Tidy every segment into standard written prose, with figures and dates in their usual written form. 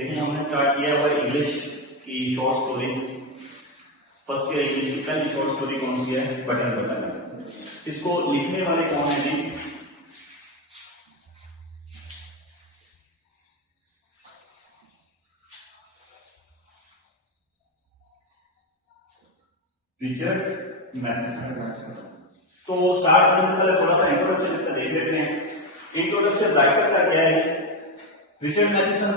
देखिए हमने स्टार्ट किया हुआ इंग्लिश की short stories. First year English की पहली शॉर्ट स्टोरी कौन सी है? बटन बटन है। इसको लिखने वाले कौन है जी? रिचर्ड मैथिसन। तो स्टार्ट करने से पहले थोड़ा सा इंट्रोडक्शन इसका देख लेते हैं। इंट्रोडक्शन राइटर का क्या है? रिचर्ड मैथिसन,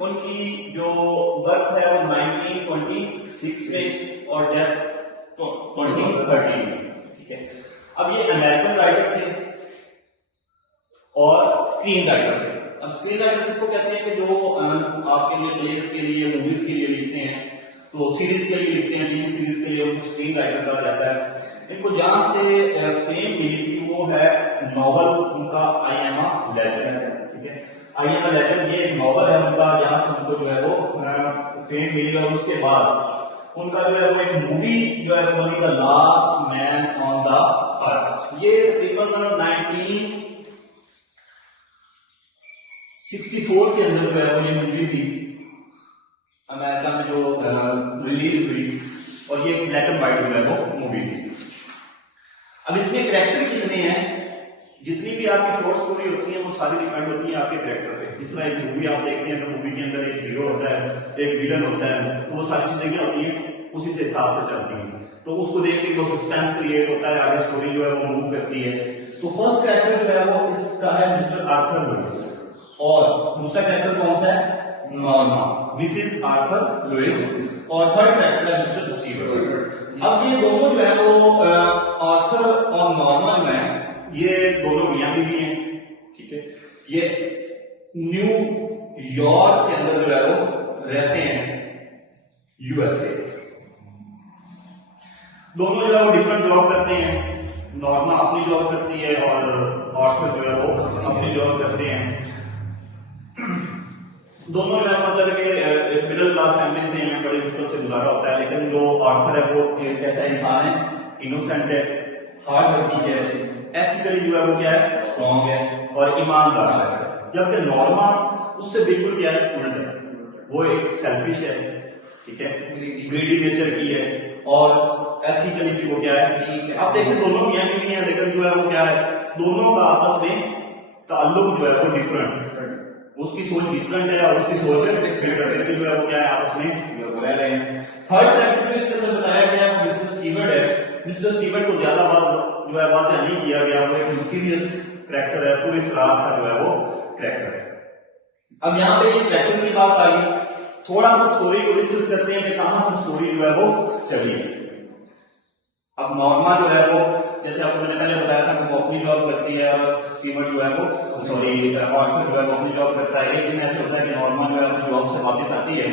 उनकी जो बर्थ है वो 1926 में और डेथ 2013 में, ठीक है। अब ये अमेरिकन राइटर थे और स्क्रीन राइटर थे। अब स्क्रीन राइटर किसको कहते हैं कि जो आपके लिए प्लेस के लिए, मूवीज के लिए लिखते हैं, तो सीरीज के लिए लिखते हैं, टीवी सीरीज के लिए उनको स्क्रीन राइटर कहा जाता है। इनको जहां से फेम मिली थी वो है नॉवल उनका आई एम अ लेजेंड, ठीक है। आई एम अ लेजेंड ये एक नॉवल है उनका, जहां से उनको जो है वो फेम मिली। और उसके बाद उनका जो है वो एक मूवी जो है वो बनी, the last man on the earth. ये तकरीबन 1964 के अंदर जो है वो ये मूवी थी, अमेरिका में जो रिलीज हुई, और ये ब्लैक एंड व्हाइट जो है वो मूवी थी। अब इसमें कैरेक्टर कितने हैं? जितनी भी आपकी शॉर्ट स्टोरी होती है वो सारी डिपेंड होती है आपके कैरेक्टर पे। जिस तरह एक मूवी आप देखते हैं तो मूवी के अंदर एक हीरो होता है, एक विलन होता है, तो वो सारी चीजें क्या होती हैं उसी से हिसाब से चलती हैं। तो उसको देख के वो सस्पेंस क्रिएट होता है, आगे स्टोरी जो है वो मूव करती है। तो फर्स्ट कैरेक्टर जो है वो इसका है मिस्टर आर्थर लुइस, और दूसरा कैरेक्टर कौन सा है? नॉर्मा, मिसिस आर्थर लुइस, और थर्ड कैरेक्टर है मिस्टर स्टीवर्ट। अब ये दोनों जो है वो आर्थर और नॉर्मा जो है ये दोनों मियां बीवी हैं, ठीक है। ये न्यूयॉर्क के अंदर जो है वो रहते हैं, यूएसए। दोनों जो है वो डिफरेंट जॉब करते हैं। नॉर्मा अपनी जॉब करती है और आर्थर जो है वो अपनी जॉब करते हैं। दोनों जो है मतलब कि मिडिल क्लास फैमिली से हैं, बड़ी मुश्किल से गुजारा होता है। लेकिन जो आर्थर है वो एक ऐसा इंसान है, इनोसेंट है, हार्ड वर्किंग है, एथिकली जो है वो क्या है, स्ट्रॉन्ग है और ईमानदार शख्स है। जबकि नॉर्मा उससे बिल्कुल क्या है, उल्टा है। वो एक सेल्फिश है, ठीक है, ग्रीडी नेचर की है, और एथिकली भी वो क्या है। आप देखिए दोनों मियां बीवी हैं, लेकिन जो है वो क्या है, दोनों का आपस में ताल्लुक जो है वो डिफरेंट, उसकी सोच डिफरेंट है और उसकी सोच डिफरेंट जो है वो क्या है, आपस में रह रहे हैं। थर्ड कैरेक्टर इसके अंदर बताया गया है मिस्टर स्टीवर्ट है। मिस्टर स्टीवर्ट को ज्यादा जो है वाज़ेह नहीं किया गया, वो एक मिस्टीरियस कैरेक्टर है, पूरी सराहत सा जो है वो कैरेक्टर है। अब यहाँ पे ये कैरेक्टर की बात आ गई, थोड़ा सा स्टोरी को डिस्कस करते हैं कि कहां से स्टोरी जो है वो चली है। अब नॉर्मा जो है वो, जैसे आपको मैंने पहले बताया था कि वो अपनी जॉब करती है और स्टीवर्ट जो है वो आर्थर जो है वो अपनी जॉब करता है। एक दिन ऐसे होता है कि नॉर्मा जो है अपनी जॉब से वापस आती है।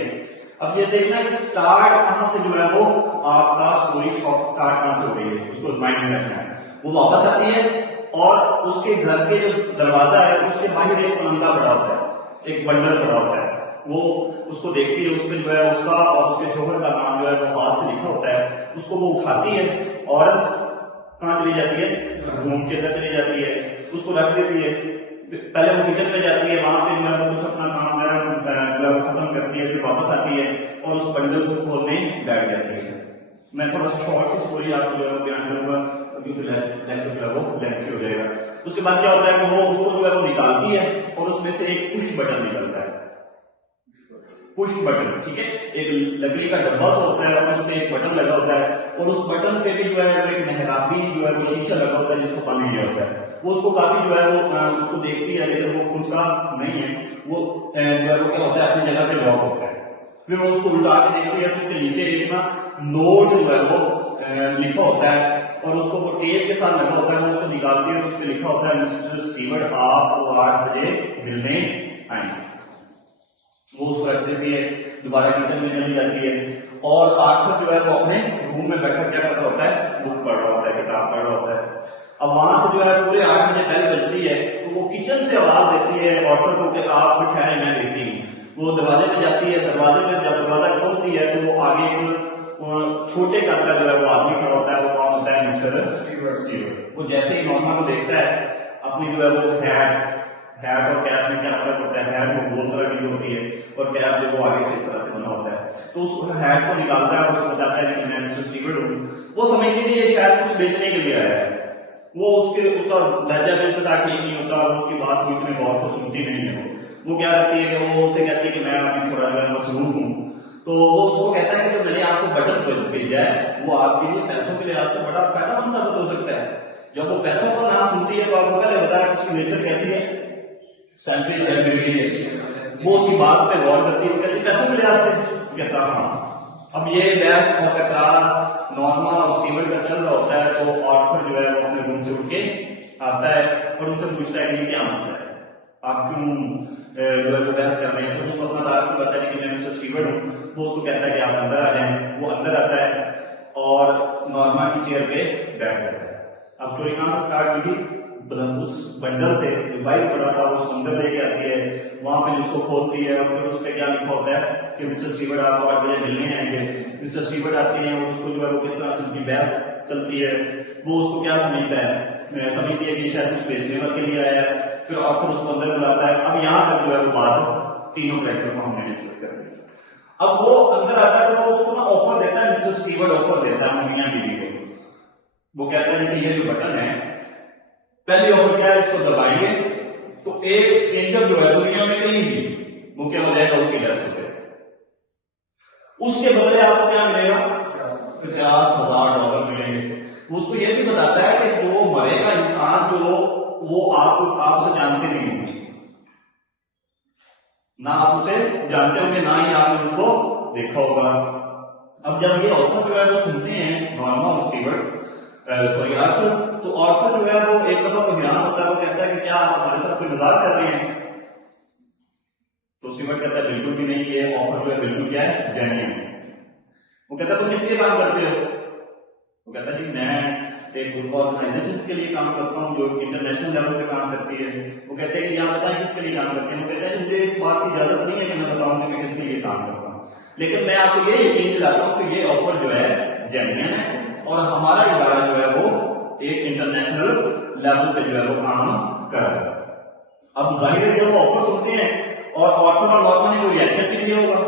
अब ये देखना है कि स्टार्ट कहां से जो है वो आपका स्टोरी स्टार्ट कहां से हो रही है, उसको माइंड में रखना है। वो वापस आती है और उसके घर के जो दरवाजा है उसके बाहर एक पलंगा पड़ा होता है, एक बंडल पड़ा होता है। वो उसको देखती है, उसमें जो है उसका और उसके शोहर का नाम जो है वो हाथ से लिखा होता है। उसको वो उठाती है और कहां चली जाती है, रूम के अंदर चली जाती है, उसको रख देती है। पहले वो किचन में जाती है, वहां पे जो है वो कुछ अपना काम खत्म करती है, फिर वापस आती है और उस बंडल को खोलने बैठ जाती है। मैं थोड़ा सा शॉर्ट सी स्टोरी आपको जो है वो बयान करूंगा, क्योंकि लेक्चर जो है वो लेंथी हो जाएगा। उसके बाद क्या होता है कि वो उसको जो है वो निकालती है और उसमें से एक पुश बटन निकलता है, पुश बटन, ठीक है। एक लकड़ी का डब्बा होता है और उसमें एक बटन लगा होता है, और उस बटन पे भी जो है एक मेहराबी जो है वो शीशा लगा होता है जिसको बंद किया होता है। वो उसको काफी जो है वो उसको देखती है, लेकिन वो खुद का नहीं है, वो जो है वो क्या होता है अपनी जगह पे लॉक होता है। फिर वो उसको उल्टा के देखती है तो उसके नीचे एक ना नोट जो है वो लिखा होता है, और उसको वो टेप के साथ लगा होता है। वो उसको निकालती है तो उसपे लिखा होता है मिस्टर स्टीवर्ट आपको 8 बजे मिलने आएंगे। वो उसको रख देती है, दोबारा किचन में चली जाती है, और आर्थर जो है वो अपने रूम में बैठकर क्या कर रहा होता है, बुक पढ़ रहा होता है, किताब पढ़ रहा होता है। अब वहां से जो है पूरे 8 बजे बेल बजती है, तो वो किचन से आवाज देती है आर्थर को कि आप ठहरे, मैं देखती हूँ। वो दरवाजे पे जाती है, दरवाजे में जब दरवाजा खोलती है तो वो आगे एक छोटे कद का जो है वो आदमी खड़ा होता है। वो कौन होता है? Mister Stewart. वो जैसे ही नॉर्मा को देखता है, अपनी जो है वो हैट हैट और कैप में क्या फर्क होता है? हैट वो गोल तरह की होती है और कैप जो वो आगे से इस तरह से बना होता है। तो उस हैट को निकालता है, उसको बताता है कि मैं मिस्टर स्टीवर्ट हूँ। वो समझ लीजिए ये शायद कुछ बेचने के लिए आया है। वो उसका लहजा भी उसके साथ ठीक नहीं होता, उसकी बात भी उतने गौर से सुनती नहीं है। वो क्या करती है कि वो उसे कहती है कि मैं अभी थोड़ा जो है मसरूफ हूँ। तो वो उसको कहता है कि जो मैंने आपको बटन भेजा है वो आपके लिए पैसों के लिहाज से बड़ा फायदेमंद साबित हो सकता है। जब वो पैसों का नाम सुनती है तो आपको पहले बताया उसकी नेचर कैसी है, सेल्फिश है। वो उसकी बात पे गौर करती है, कहती पैसों के लिहाज से, कहता हाँ। अब ये बहस और टकरार नॉर्मा और स्टीवर्ट का चल रहा होता है। तो आर्थर जो है वो अपने रूम से उठ के आता है और उनसे पूछता है कि क्या मसला है, आप क्यों जो है बहस कर रहे हैं? तो उसको अपना तारीफ बताता है कि मैं मिस्टर स्टीवर्ट हूँ। वो उसको कहता है कि आप अंदर आ जाएं। वो अंदर आता है और नॉर्मा की चेयर पे बैठ जाता है। अब स्टोरी कहां से स्टार्ट हुई? उस बंडल से जो बाइक पड़ा था वो उसको अंदर लेके आती है, वहां पे उसको खोलती है और फिर उस पर क्या लिखा होता है कि मिस्टर स्टीवर्ट आपको 8 बजे मिलने आएंगे। मिस्टर स्टीवर्ट आते हैं और उसको जो है वो किस तरह से उनकी बहस चलती है। वो उसको क्या समझता है, समझती है कि शायद कुछ बेचने वाले के लिए आया है। फिर आखिर उसको अंदर बुलाता है। अब यहाँ तक जो है वो बात तीनों कैरेक्टर को हमने डिस्कस कर लिया। अब वो अंदर आता है तो वो उसको ना ऑफर देता है, मिस्टर स्टीवर्ट ऑफर देता है मियां बीवी को। वो कहता है कि ये जो बटन है, पहली ऑफर क्या है, इसको दबाइए तो एक स्ट्रेंजर जो है दुनिया में कहीं भी वो क्या हो जाएगा, उसकी डेथ हो जाएगी। उसके बदले आपको क्या मिलेगा? $50,000 मिलेंगे। उसको ये भी बताता है कि जो मरेगा इंसान जो वो आप उसे जानते नहीं होंगे, ना आप उसे जानते होंगे ना ही आपने उनको देखा होगा। अब जब ये ऑफर जो है वो सुनते हैं नॉर्मा और स्टीवर्ट सॉरी आर्थर, तो आर्थर जो है वो एक दफा तो हैरान होता है। वो कहता है कि क्या आप हमारे साथ कोई मजाक कर रहे हैं? तो स्टीवर्ट कहता है बिल्कुल भी नहीं, ये ऑफर जो है बिल्कुल क्या है, जेन्युइन है। वो कहता है तुम किसके काम करते हो? वो कहता है जी मैं एक ऑर्गेनाइजेशन के लिए काम करता हूँ जो इंटरनेशनल लेवल पे काम करती है। वो कहते हैं कि आप बताएं किसके लिए काम करते हैं? वो कहता है मुझे इस बात की इजाजत नहीं है कि मैं बताऊं कि मैं किसके लिए काम करता हूँ, लेकिन मैं आपको ये यकीन दिलाता हूँ कि ये ऑफर जो है जेन्युइन है और हमारा इदारा जो है वो एक इंटरनेशनल लेवल पे जो है वो काम कर रहा है। अब जाहिर है जब वो ऑफर सुनते हैं और आर्थर और नॉर्मा ने कोई रिएक्शन भी दिया होगा,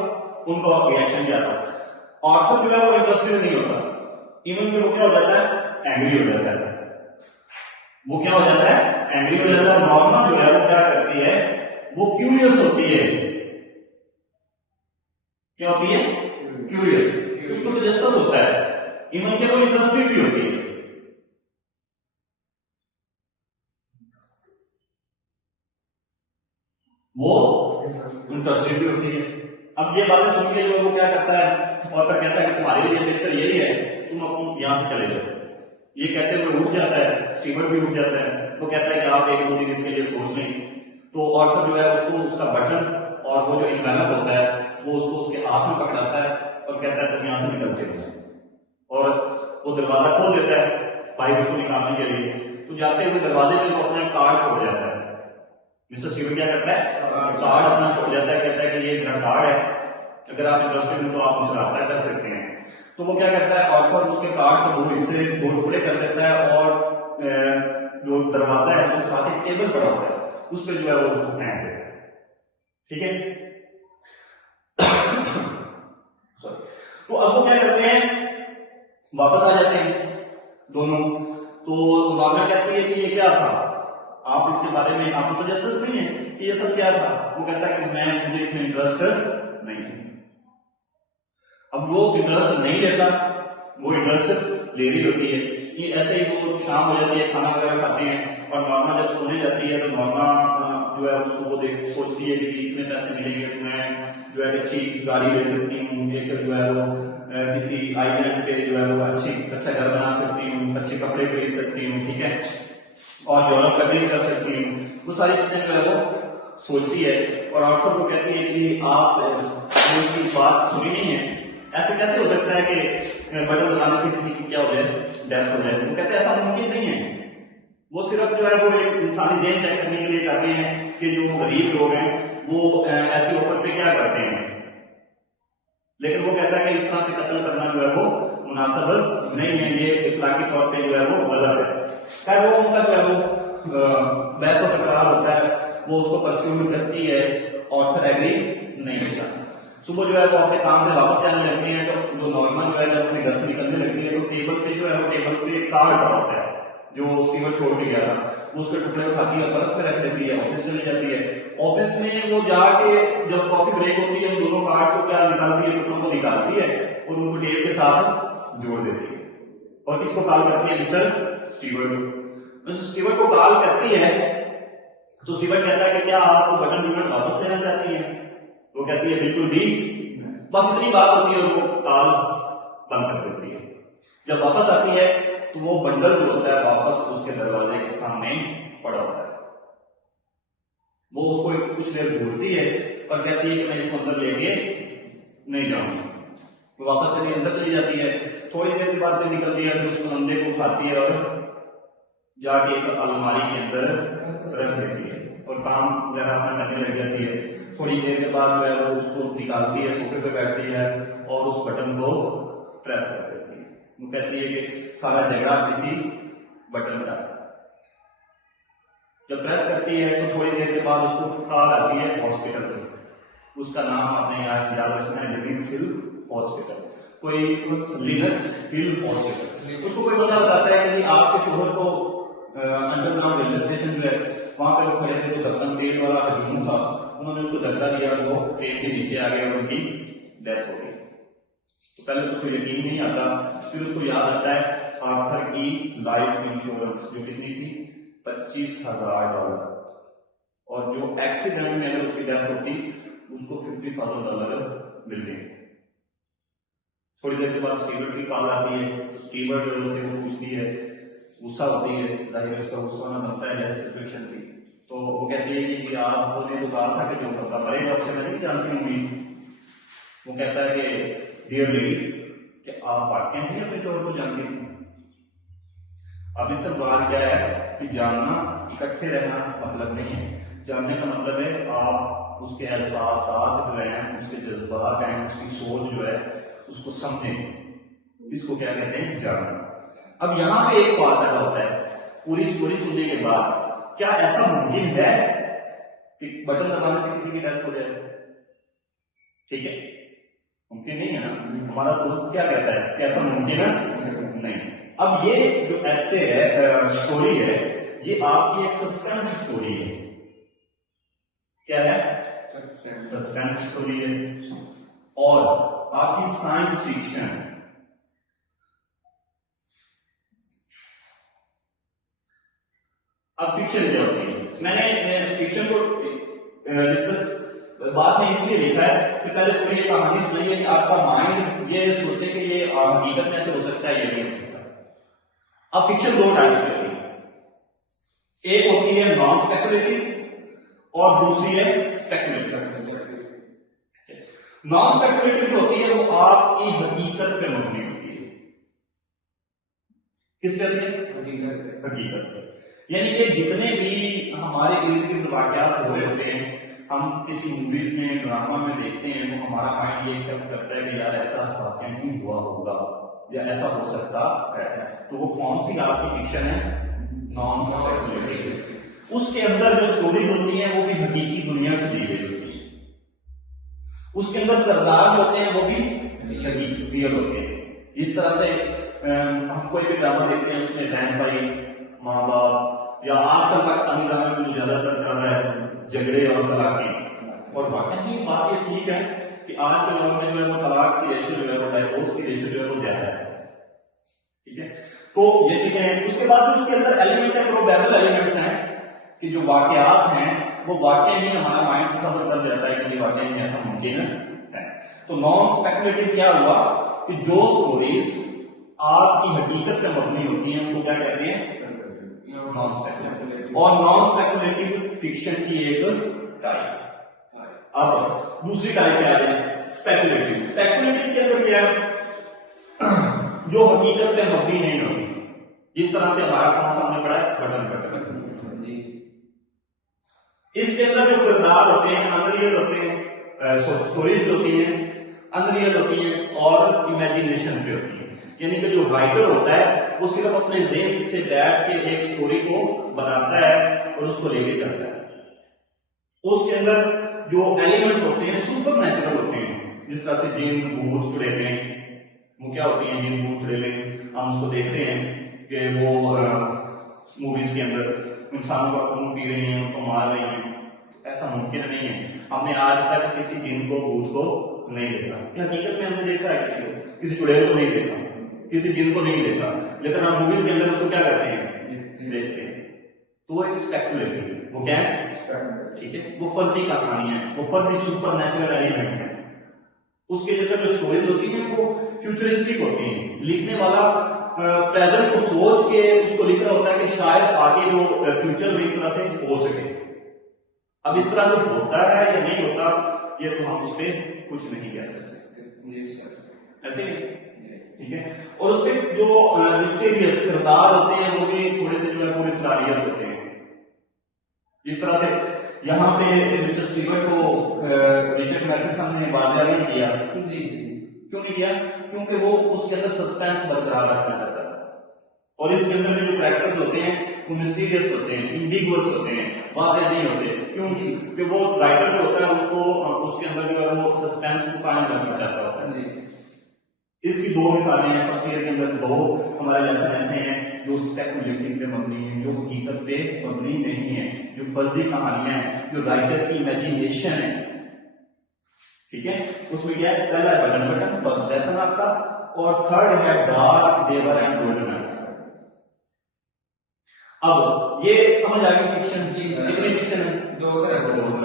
उनका रिएक्शन क्या था? आर्थर जो है वो इंटरेस्टेड नहीं होता, इवन कि वो क्या हो जाता है, एंग्री हो जाता है। वो क्या हो जाता है, एंग्री हो जाता है। नॉर्मा जो है वो क्या करती है, वो क्यूरियस होती है। क्या होती है? क्यूरियस, उसको तजस्सुस होता है, इवन कि वो इंटरेस्टेड भी होती है। वो इंटरेस्टेड भी होती है। अब ये बातें सुन के जो वो क्या करता है, और फिर कहता है कि तुम्हारे लिए बेहतर यही है तुम अपने यहां से चले जाओ। ये कहते हुए उठ जाता है, स्टीवर्ट भी उठ जाता है। वो कहता है कि आप 1-2 दिन इसके लिए सोच लें। तो आर्थर जो है उसको उसका बटन और वो जो इमारत होता है वो उसको उसके हाथ में पकड़ाता है और कहता है तुम यहां से निकलते हो। और वो दरवाजा खोल देता है बाइक उसको निकालने के लिए। तो जाते हुए दरवाजे पे वो अपना कार्ड छोड़ जाता है। मिस्टर स्टीवर्ट क्या करता है, कार्ड अपना छोड़ जाता है, कहता है कि ये मेरा कार्ड है, अगर आप इंटरेस्टेड हो तो आप मुझसे रब्ता कर सकते हैं। तो वो क्या करता है, आर्थर उसके कार्ड को 2 हिस्से 2 टुकड़े कर देता है और जो दरवाजा है उसके साथ एक टेबल पड़ा होता है, उस पर जो है वो उसको फेंक देता है। ठीक है। तो अब वो क्या करते हैं, वापस आ जाते हैं दोनों। तो नॉर्मा कहती है कि ये क्या था, आप इसके बारे में आपको तो जस्टिस नहीं है कि ये सब क्या था? वो कहता है कि मुझे इसमें इंटरेस्ट नहीं है। अब वो इंटरेस्ट नहीं लेता, वो इंटरेस्ट ले रही होती है। ये ऐसे ही वो शाम हो जाती है, खाना वगैरह खाते हैं और नॉर्मा जब सोने जाती है तो नॉर्मा जो है उसको वो सोचती है कि इतने पैसे मिलेंगे तो मैं जो है अच्छी गाड़ी ले सकती हूँ, एक जो है वो किसी आइलैंड पे जो है वो अच्छा घर बना सकती हूँ, अच्छे कपड़े खरीद सकती हूँ, ठीक है, और यूरोप का ट्रिप कर सकती हूँ। वो सारी चीजें जो है वो सोचती है और आर्थर को कहती है कि आप उसकी बात सुनी नहीं है, ऐसे कैसे हो सकता है कि बटन दबाने से किसी की क्या हो जाए, डेथ हो जाए? वो कहते हैं ऐसा मुमकिन नहीं है। वो सिर्फ जो है वो एक इंसानी जेन चेक करने के लिए करते हैं कि जो गरीब लोग हैं वो ऐसी ऑफर पे क्या करते हैं, लेकिन वो कहता है कि इस तरह से कत्ल करना जो है वो मुनासिब नहीं है, ये इखलाकी तौर पे जो है वो गलत है। खैर वो उनका जो है वो बहस और तकरार होता है वो उसको परस्यूड करती है, ऑथर एग्री नहीं होता। सुबह जो है वो अपने काम से वापस आने लगते हैं, तो जो नॉर्मल जो है जब अपने घर से निकलने लगती है तो टेबल पे जो है वो टेबल पे एक कार्ड पड़ा होता है जो स्टीवर्ड छोड़ के गया था, वो उसके टुकड़े उठाती है, पर्स में रख देती है, ऑफिस चली जाती है। ऑफिस में वो जाके जब कॉफी ब्रेक होती है, दोनों कार्ड्स को क्या निकालती है, टुकड़ों को निकालती है और उनको टेप के साथ जोड़ देती है और किसको कॉल करती है, मिस्टर स्टीवर्ड। मिस्टर स्टीवर्ड को कॉल करती है तो स्टीवर्ड कहता है कि क्या आप बटन यूनिट वापस लेना चाहती है? वो कहती है बिल्कुल भी। बस इतनी बात होती है और वो कॉल बंद कर देती है। जब वापस आती है तो वो बंडल जो होता है वापस उसके दरवाजे के सामने पड़ा होता है। वो उसको कुछ देर घूरती है और कहती है कि मैं इसको अंदर लेके नहीं जाऊंगी। वो वापस चली अंदर चली जाती है, थोड़ी देर के बाद फिर निकलती है, फिर उस बंदे को उठाती है और जाके एक अलमारी के अंदर रख देती है और काम वगैरह अपना करने लग जाती है। थोड़ी देर के बाद जो है वो उसको निकालती है, सोफे पे बैठती है और उस बटन को प्रेस कर देती है। वो कहती है कि सारा झगड़ा किसी बटन का है। जब प्रेस करती है तो थोड़ी देर के बाद उसको कॉल आती है हॉस्पिटल से। उसका नाम आपने याद रखना है, लिनक्स हिल हॉस्पिटल, कोई लिनक्स हिल हॉस्पिटल। उसको कोई बंदा बताता है कि आपके शोहर को अंडरग्राउंड रेलवे स्टेशन जो है वहां पे वो खड़े थे, तो दर्पण तेल वाला हजूम था, उन्होंने उसको धक्का दिया, वो ट्रेन के नीचे आ गए और उनकी डेथ हो गई। तो पहले उसको यकीन नहीं आता, फिर उसको याद आता है आर्थर की लाइफ इंश्योरेंस जो कितनी थी, $25,000, और जो एक्सीडेंट में अगर उसकी डेथ होती उसको $50,000 मिल गए। थोड़ी देर के बाद स्टीवर्ड की कॉल आती है, तो स्टीवर्ड से वो पूछती है, गुस्सा होती है, जाहिर उसका गुस्सा ना बनता है जैसे सिचुएशन थी। तो वो कहती है कि आपने तो कहा था कि जो पता पड़ेगा उससे मैं नहीं जानती हूँ। वो कहता है कि डियर लेडी, कि आप वाकई ही अपने शोहर को जानती थी? अब इससे सवाल क्या है कि जानना, इकट्ठे रहना मतलब नहीं है। जानने का मतलब है आप उसके एहसास जो है, उसके जज्बात हैं, उसकी सोच जो है उसको समझें। इसको क्या कहते हैं, जानना। अब यहां पे एक सवाल पैदा होता है पूरी स्टोरी सुनने के बाद, क्या ऐसा मुमकिन है कि बटन दबाने से किसी की डेथ हो जाए? ठीक है, मुमकिन नहीं है ना। हमारा सोच क्या कहता है कि ऐसा मुमकिन है नहीं। अब ये जो ऐसे है स्टोरी है, ये आपकी एक सस्पेंस स्टोरी है। क्या है? सस्पेंस स्टोरी है और आपकी साइंस फिक्शन है। अब फिक्शन क्या होती है? मैंने फिक्शन को डिस्कस बाद में इसलिए लिखा है कि पहले पूरी ये कहानी सुनिए कि आपका माइंड ये सोचे कि ये हकीकत में ऐसे हो सकता है, ये नहीं हो सकता। अब फिक्शन दो टाइप से होती है, एक होती है नॉन स्पेकुलेटिव और दूसरी है स्पेकुलेटिव। नॉन स्पेकुलेटिव जो होती है वो आपकी हकीकत पे मबनी होती है। किस पे होती है? हकीकत पे। यानी कि जितने भी हमारे इर्द गिर्द वाकयात हो रहे होते हैं, हम किसी मूवीज में, ड्रामा में देखते हैं, तो हमारा माइंड ये एक्सेप्ट करता है कि यार ऐसा वाकया नहीं हुआ होगा या ऐसा हो सकता है। तो वो कौन सी आपकी फिक्शन है? Non speculative. उसके अंदर जो स्टोरीज होती हैं वो भी हकीकी दुनिया से दी गई होती है। उसके अंदर किरदार होते हैं वो भी रियल होते हैं। जिस तरह से हम कोई भी ड्रामा देखते हैं उसमें बहन भाई, माँ बाप, या आजकल पाकिस्तानी ड्रामे में जो ज्यादातर चल रहा है झगड़े और तलाकी। और वाकई बात ये ठीक है कि आज के दौर में जो है वो तलाक की रेशियो जो है वो, डाइवोर्स की रेशियो जो है वो ज्यादा है। ठीक है, तो ये चीजें हैं। उसके बाद उसके अंदर एलिमेंट है, प्रोबेबल एलिमेंट्स हैं कि जो वाकयात हैं वो वाकई ही हमारा माइंड तसव्वुर कर जाता है कि ये वाकई में ऐसा मुमकिन है। तो नॉन स्पेकुलेटिव क्या हुआ कि जो स्टोरीज आपकी हकीकत पे मबनी होती हैं उनको क्या कहते हैं? Non speculative. और नॉन स्पेकुलेटिव फिक्शन की एक टाइप। अब दूसरी टाइप क्या है? स्पेकुलेटिव। स्पेकुलेटिव के अंदर क्या है? जो हकीकत पे मबनी नहीं होती। जिस तरह से हमारा कौन सामने पड़ा है? बटन। इसके अंदर जो किरदार होते हैं अनरियल होते हैं, स्टोरीज होती हैं अनरियल होती हैं और इमेजिनेशन पे होती है। यानी कि जो राइटर होता है वो सिर्फ अपने ज़हन से बैठ के एक स्टोरी को बनाता है और उसको लेके चलता है। उसके अंदर जो एलिमेंट्स होते हैं सुपर नेचुरल होते हैं, जिस तरह से जिन भूत चुड़ैलें, वो क्या होती हैं जिन भूत चुड़ैलें, हम उसको देखते हैं कि वो मूवीज के अंदर इंसानों का खून पी रही हैं, उनको मार रही हैं। ऐसा मुमकिन नहीं है, हमने आज तक किसी जिन को भूत को नहीं देखा। हकीकत में हमने देखा है किसी को, किसी चुड़ैल को नहीं देखा, किसी जिन को नहीं देखा, लेकिन हम मूवीज के अंदर उसको क्या करते हैं, देखते हैं। तो वो एक स्पेकुलेटिव, वो क्या है, ठीक है, वो फर्जी कहानी है, वो फर्जी सुपर नेचुरल एलिमेंट्स हैं। उसके अंदर जो स्टोरीज होती हैं वो फ्यूचरिस्टिक होती हैं। लिखने वाला प्रेजेंट को सोच के उसको लिख रहा होता है कि शायद आगे जो फ्यूचर में इस तरह से हो सके। अब इस तरह से होता है या नहीं होता, ये तो हम उस पर कुछ नहीं कह सकते, ऐसे ही, ठीक है। और उसके जो मिस्टीरियस किरदार होते हैं वो भी थोड़े से जो है पूरे सलाहियत होते हैं। जिस तरह से यहाँ पे मिस्टर स्टीवर्ट को रिचर्ड मैथिसन ने बाजियाबी नहीं किया, क्यों नहीं किया, क्योंकि वो उसके अंदर सस्पेंस बरकरार रखना चाहता था। और इसके अंदर जो कैरेक्टर्स होते हैं वो मिस्टीरियस होते हैं, एम्बिगुअस होते हैं, वाज़ेह नहीं होते। क्यों? क्योंकि वो राइटर जो होता है उसको उसके अंदर जो है वो सस्पेंस को कायम रखना चाहता होता है। इसकी दो मिसालें हैं फर्स्ट ईयर के अंदर, दो हमारे लेसन ऐसे हैं जो स्पेकुलेटिव पे मबनी है, जो हकीकत पे मबनी नहीं है, जो फर्जी कहानियां हैं, जो राइटर की इमेजिनेशन है, ठीक है। उसमें क्या है, पहला है बटन बटन, फर्स्ट लेसन आपका, और थर्ड है डार्क देवर एंड गोल्डन नाइट। अब ये समझ आ गई फिक्शन की, कितनी फिक्शन है, दो तरह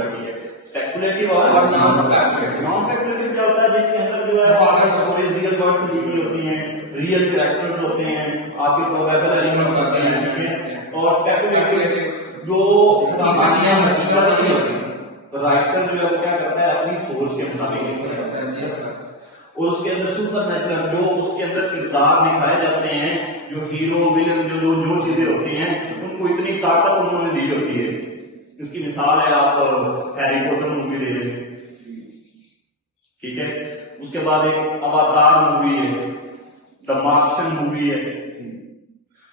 की है, स्पेकुलेटिव और नॉन स्पेकुलेटिव। नॉन स्पेकुलेटिव क्या होता है, जिसके अंदर जो है स्टोरीज रियल वर्ड से लिखी होती हैं, रियल कैरेक्टर्स होते हैं, आपके प्रोबेबल एलिमेंट्स होते हैं, ठीक है। और स्पेकुलेटिव जो कहानियां हकीकत नहीं होती, तो राइटर जो है वो क्या करता है, अपनी सोच के मुताबिक लिखता है। और उसके अंदर सुपर नेचुरल जो उसके अंदर किरदार दिखाए जाते हैं, जो हीरो विलन जो जो चीजें होती हैं, उनको इतनी ताकत उन्होंने दी होती है। इसकी मिसाल है आप हैरी पॉटर मूवी ले लें, ठीक है। उसके बाद एक अवतार मूवी है, द मार्शियन मूवी है।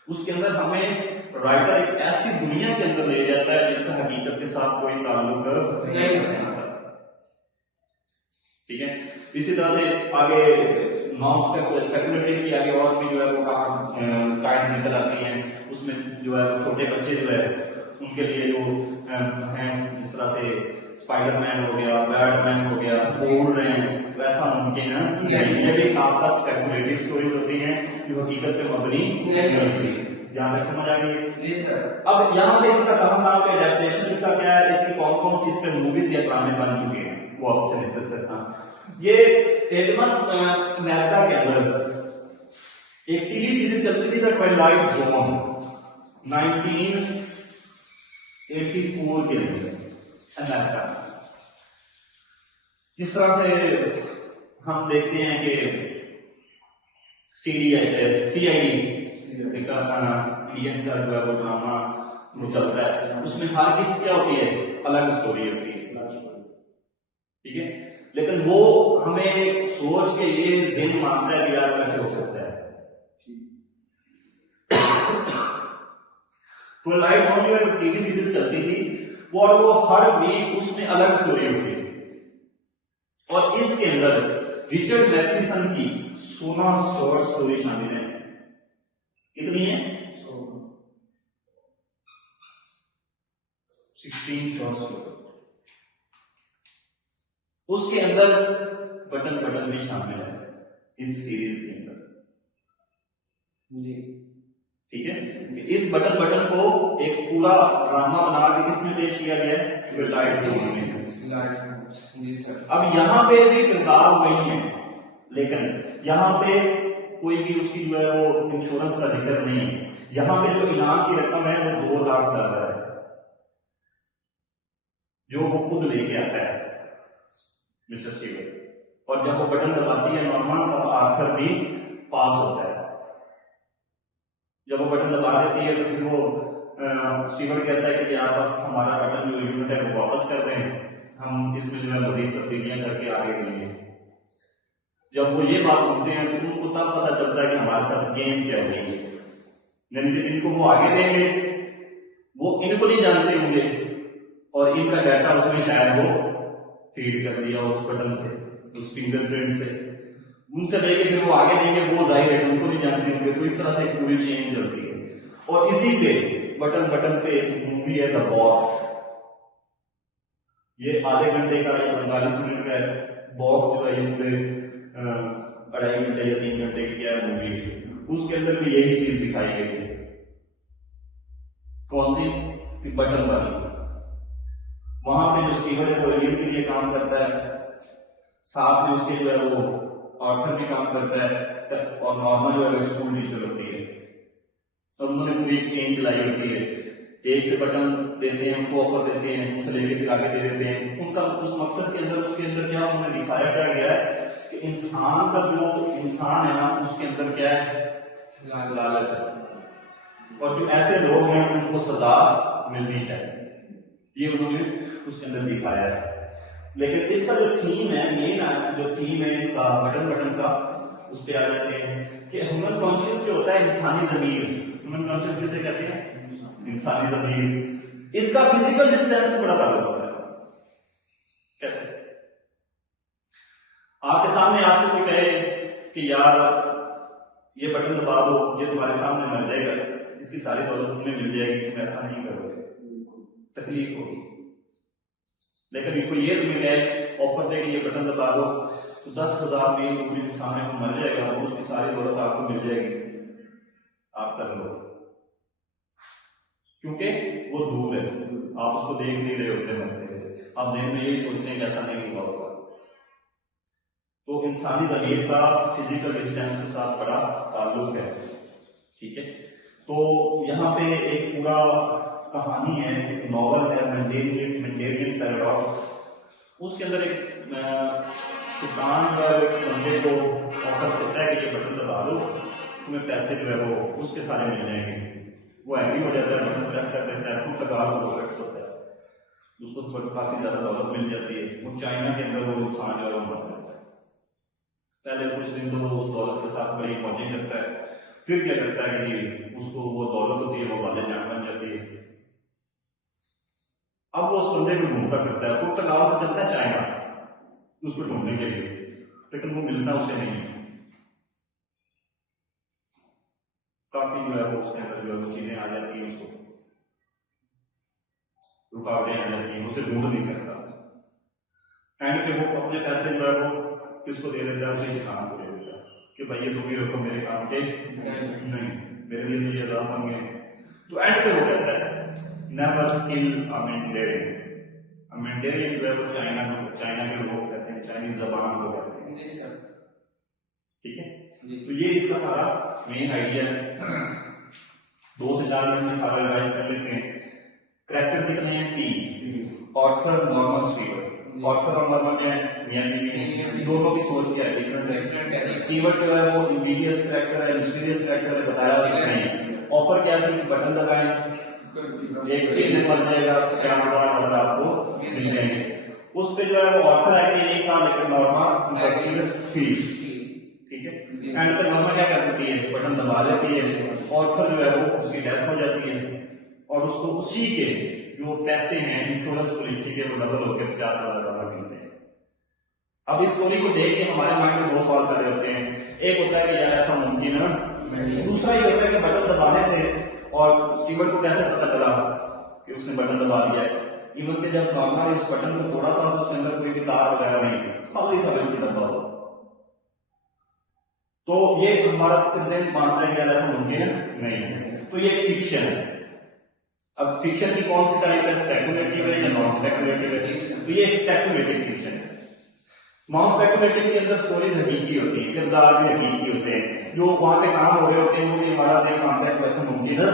उसके अंदर हमें राइटर एक ऐसी दुनिया के अंदर ले जाता है जिसका हकीकत के साथ कोई ताल्लुक नहीं होता, ठीक है। इसी तरह से आगे नॉन स्पेकुलेटिव की आगे और भी जो है वो काइंड निकल आती हैं। उसमें जो है छोटे बच्चे जो है उनके लिए जो हैं, जिस तरह से स्पाइडरमैन हो गया, बैटमैन हो गया, उड़ रहे हैं, वैसा मुमकिन है। ये भी आपका स्पेकुलेटिव स्टोरीज होती हैं जो हकीकत पे मबनी नहीं होती। यहाँ तक समझ आ गई? अब यहाँ पे इसका कहाँ पे एडेप्टेशन इसका क्या है, इसकी कौन कौन सी इस पे मूवीज या ड्रामे बन चुके हैं, वो आपसे डिस्कस करता हूँ। ये एडमन अमेरिका के अंदर एक टीवी सीरीज चलती थी, द ट्वाइलाइट जोन, 1984 के अंदर अमेरिका। जिस तरह से हम देखते हैं कि CID इंडियन का जो है वो ड्रामा वो चलता है, उसमें हर किसी क्या होती है, अलग स्टोरी होती है, ठीक है। लेकिन वो हमें सोच के ये जिन मानता है कि यार कैसे हो सकता है। तो लाइट होम जो टीवी सीरीज चलती थी वो हर वीक उसमें अलग स्टोरी होती है। और इसके अंदर रिचर्ड मैथिसन की 16 शॉर्ट स्टोरी शामिल है। कितनी है? 16 शॉर्ट स्टोरी। उसके अंदर बटन बटन भी शामिल है इस सीरीज के अंदर जी, ठीक है। इस बटन बटन को एक पूरा ड्रामा बना के किसमें पेश किया गया है, लाइट में। अब यहाँ पे भी किरदार वही है, लेकिन यहाँ पे कोई भी उसकी जो है वो इंश्योरेंस का जिक्र नहीं है। यहाँ पे जो इनाम की रकम है वो $2 लाख है जो वो खुद लेके आता है मिस्टर स्टीवन। और जब वो बटन दबाती है नॉर्मा, तब आर्थर भी पास होता है। जब वो बटन दबा देती है तो फिर वो स्टीवन कहता है कि आप हमारा बटन जो यूनिट है वो वापस कर दें, हम इसमें जो है मजीद तब्दीलियां करके आगे देंगे। जब वो ये बात सुनते हैं तो उनको तब पता चलता है कि हमारे साथ गेम क्या हो रही है, यानी कि इनको वो आगे देंगे, वो इनको नहीं जानते होंगे और और इनका डाटा उसमें शायद वो फीड कर दिया उस बटन से, उस फिंगरप्रिंट से, उनसे लेके फिर वो आगे देंगे, वो जाहिर है उनको भी जानते होंगे। तो इस तरह से पूरी चेन चलती है। और इसी पे बटन पे मूवी है द बॉक्स। ये आधे घंटे का या 45 मिनट का बॉक्स जो है ये पूरे 2.5 घंटे या 3 घंटे की क्या है मूवी, उसके अंदर भी यही चीज दिखाई गई है। कौन सी? बटन वाली। वहां पे जो स्टीवर्ड है वो एलियन के लिए काम करता है, साथ में उसके जो है वो ऑर्थर भी काम करता है, और नॉर्मल जो है स्कूल टीचर होती है। और उन्होंने पूरी एक चेंज लाई होती है, एक से बटन देते हैं, उनको ऑफर देते हैं, उनसे लेके फिर आगे दे देते हैं। उनका उस मकसद के अंदर, उसके अंदर क्या उन्होंने दिखाया क्या गया है कि इंसान का जो इंसान है ना, उसके अंदर क्या है? लालच है। और जो ऐसे लोग हैं उनको सजा मिलनी चाहिए, ये उन्होंने उसके अंदर दिखाया है। लेकिन इसका जो थीम है, मेन जो थीम है इसका बटन का, उस पर आ जाते हैं कि ह्यूमन कॉन्शियस जो होता है, इंसानी जमीर। ह्यूमन कॉन्शियस किसे कहते हैं? इंसानी जमीर। इसका फिजिकल डिस्टेंस से बड़ा ताल्लुक होता है। कैसे? आपके सामने आपसे कोई कहे कि यार ये बटन दबा दो, ये तुम्हारे सामने मर जाएगा, इसकी सारी दौलत तुम्हें मिल जाएगी, तुम ऐसा नहीं करोगे, तकलीफ होगी। लेकिन कोई ये तुम्हें कहे, ऑफर दे कि ये बटन दबा दो तो 10,000 मील दूरी इंसान है, मर जाएगा और उसकी सारी दौलत आपको मिल जाएगी, आप कर लो, क्योंकि वो दूर है, आप उसको देख नहीं रहे होते मरते हुए, आप देख में यही सोचते हैं कि ऐसा नहीं हुआ होगा। तो इंसानी ज़मीर का फिजिकल डिस्टेंस के साथ बड़ा ताल्लुक है। ठीक है, तो यहाँ पे एक पूरा कहानी है, एक नॉवल है मेंडेलियन पैराडॉक्स। उसके अंदर एक शैतान जो है वो बंदे को ऑफर करता है कि ये बटन दबा दो, तुम्हें पैसे जो है वो उसके सारे मिल जाएंगे। वो एग्री हो जाता है, बटन प्रेस कर देता है, खुद लगा वो शख्स होता है, उसको काफी ज्यादा दौलत मिल जाती है। वो चाइना के अंदर वो इंसान जो है वो मर जाता है। पहले कुछ दिन तो वो उस दौलत के साथ बड़ी मौजें करता है, फिर क्या करता है कि उसको वो दौलत होती है वो वाले जान बन जाती है। अब वो उस बंदे को ढूंढता करता है, पुर्तगाल से चलता है चाइना उसको ढूंढने के लिए, लेकिन वो मिलता उसे नहीं। काफी जो है वो उसके अंदर जो है वो चीजें आ जाती है, उसको रुकावटें आ जाती हैं, उसे ढूंढ नहीं सकता। एंड पे वो अपने पैसे जो है वो किसको दे देता है? उसी शैतान को दे देता है कि भाई ये तुम ही रखो, मेरे काम के नहीं, मेरे लिए तो ये अज़ाब बन गए। तो एंड पे वो कहता है नेवर किल अ मेंडेरियन। अ मेंडेरियन जो है वो चाइना के लोग कहते हैं, चाइनीज जबान को कहते हैं। ठीक है, तो ये इसका सारा मेन आइडिया है। 2 से 4 मिनट में सारा रिवाइज कर लेते हैं। कैरेक्टर कितने हैं? 3। Arthur, Norman, Stewart. ऑर्थर और नॉर्मन है मियां बीवी, दोनों की सोच क्या है? डिफरेंट है। स्टीवर्ट जो है वो इंबीडियस कैरेक्टर है, मिस्टीरियस कैरेक्टर है, बताया नहीं। ऑफर क्या थी? बटन दबाएं, एक स्क्रीन में मर जाएगा, $50,000 आपको मिल जाएंगे। उस पे जो है वो ऑर्थर आईडी नहीं था, लेकिन नॉर्मन फीस। ठीक है, एंड पे नॉर्मल क्या कर देती है? बटन दबा देती है, ऑर्थर जो है वो उसकी डेथ हो जाती है और उसको उसी के जो पैसे हैं इंश्योरेंस पॉलिसी के, वो डबल होकर $50,000 मिलते हैं। अब इस स्टोरी को देख के हमारे माइंड में 2 सवाल खड़े होते हैं। एक होता है कि यार ऐसा मुमकिन है, दूसरा ये होता है कि बटन दबाने से, और स्टीवर्ट को कैसे पता चला कि उसने बटन दबा दिया है? इवन के जब नॉर्मल इस बटन को तोड़ा था तो उसके अंदर कोई भी तार वगैरह नहीं थी, खाली था बिल्कुल डब्बा हो। तो ये हमारा फिर से मानता है कि यार ऐसा मुमकिन है नहीं है, तो ये फिक्शन है। अब फिक्शन की कौन सी टाइप है? स्पेकुलेटिव है या नॉन स्पेकुलेटिव है? तो ये स्पेकुलेटिव फिक्शन है। नॉन स्पेकुलेटिव के अंदर स्टोरीज हकीकी होती है, किरदार भी हकीकी होते हैं, जो वहां पे काम हो रहे होते हैं वो भी हमारा ज़हन मानता है कि वैसे मुमकिन है।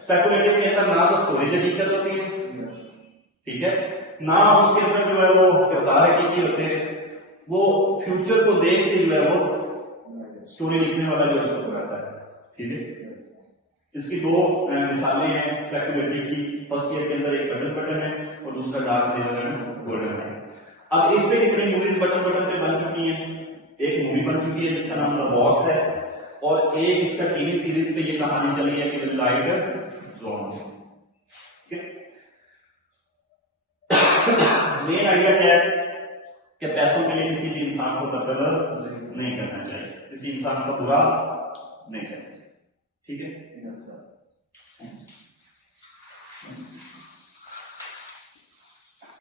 स्पेकुलेटिव के अंदर ना तो स्टोरीज हकीकत होती है, ठीक है, ना उसके अंदर जो है वो किरदार हकीकी होते हैं, वो फ्यूचर को देख के जो है वो स्टोरी लिखने वाला जो उसको करता है। ठीक है, इसकी 2 मिसालें हैं स्पेकुलेटिव की। फर्स्ट ईयर के अंदर एक बटन है और दूसरा डार्क रिवर में गोल्डन है। अब इस पे कितनी मूवीज बटन पे बन चुकी हैं? एक मूवी बन चुकी है जिसका नाम द बॉक्स है, और एक इसका टीवी सीरीज पे ये कहानी चली है कि लाइट जोन। ठीक है, मेन आइडिया क्या है कि पैसों के लिए किसी भी इंसान को कत्ल नहीं करना चाहिए, किसी इंसान का बुरा नहीं करना चाहिए। ठीक है।